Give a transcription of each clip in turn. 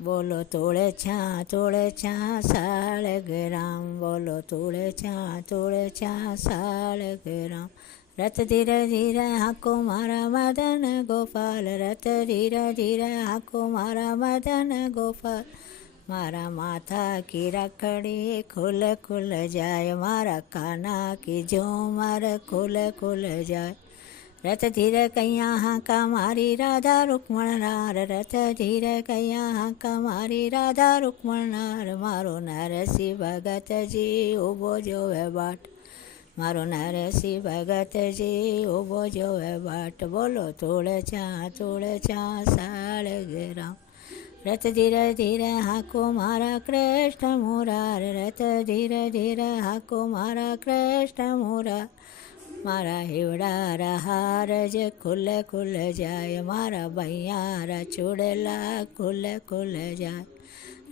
બોલો તોળે છા શાળગ્રામ, બોલો તોળે છા શાળગ્રામ. રથ ધીરે ધીરે હાકો મારા મદન ગોપાલ, રથ ધીરે ધીરે હાકો મારા મદન ગોપાલ. મારા માથા કી રાખડી ખુલ ખુલ જાય, મારા કાના કી ઝુમર ખુલ ખુલ જાય. રથ ધીરે કૈયા હાંકા મારી રાધા રૂકમણનાર, રથ ધીરે કૈયા હાંકા મારી રાધા રૂકમણનાર. મારો નરસિંહ ભગતજી ઊભો જોવે બાટ, મારો નરસિંહ ભગતજી ઊભો જોવે બાટ. બોલો તોળે છા શાળગ્રામ. રથ ધીરે ધીરે હાકો મારા કૃષ્ણ મુરાર, રથ ધીરે ધીરે હાકો મારા કૃષ્ણ મુરાર. મારા હિવડારા હાર જે ખુલ ખુલ જાય, મારા બૈયારા ચૂડેલા ખુલ ખુલ જાય.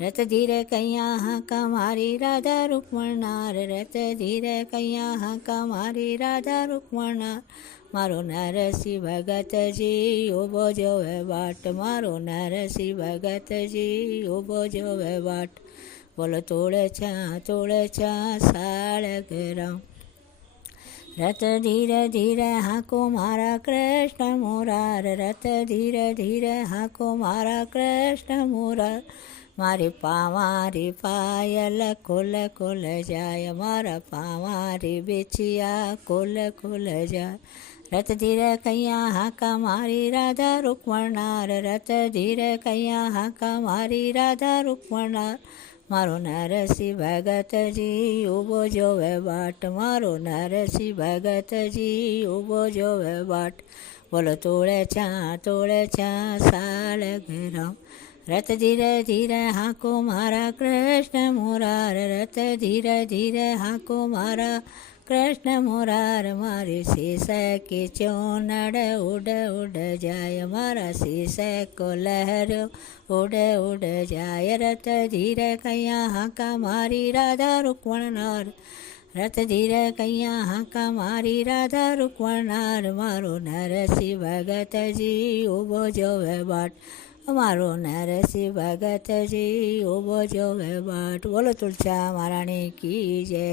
રથ ધીરે કૈયા હાંકા મારી રાધા રૂકમણનાર, રથ ધીરે કૈયા હાંકા મારી રાધા રૂકમણનાર. મારો નરસિંહ ભગતજી ઊભો જોવે બાટ, મારો નરસિંહ ભગતજી ઊભો જોવે બાટ. બોલો તોળે છા શાળગ્રામ. રથ ધીરે ધીરે હાકો મારા કૃષ્ણ મુરાર, રથ ધીરે ધીરે હાકો મારા કૃષ્ણ મુરાર. મારી પાવારી પાયલ ખુલ ખુલ જાય, મારા પાવારી બેચિયા ખુલ ખુલ જાય. રથ ધીરે કૈયા હાંકા મારી રાધા રૂકમણનાર, રથ ધીરે કૈયા હાંકા મારી રાધા રૂકમણનાર. મારો નરસિંહ ભગતજી ઊભો જોવે બાટ, મારો નરસિંહ ભગતજી ઊભો જોવે બાટ. બોલો તોળે છા શાળગ્રામ. રથ ધીરે ધીરે હાંકો મારા કૃષ્ણ મુરાર, રથ ધીરે ધીરે હાંકો મારા કૃષ્ણ મુરાર. મારી શીશ કી ચોનડ ઉડ ઉડ જાય, મારા શીશ કો લહેરો ઉડ ઉડ જાય. રથ ધીરે કૈયા હાંકા મારી રાધા રૂકમણનાર, રથ ધીરે કૈયા હાંકા મારી રાધા રૂકમણનાર. મારો નરસિંહ ભગતજી ઊભો જોવે બાટ, મારો નરસિંહ ભગતજી ઊભો જોવે બાટ. બોલો તુલસા મહારાણી કી જય.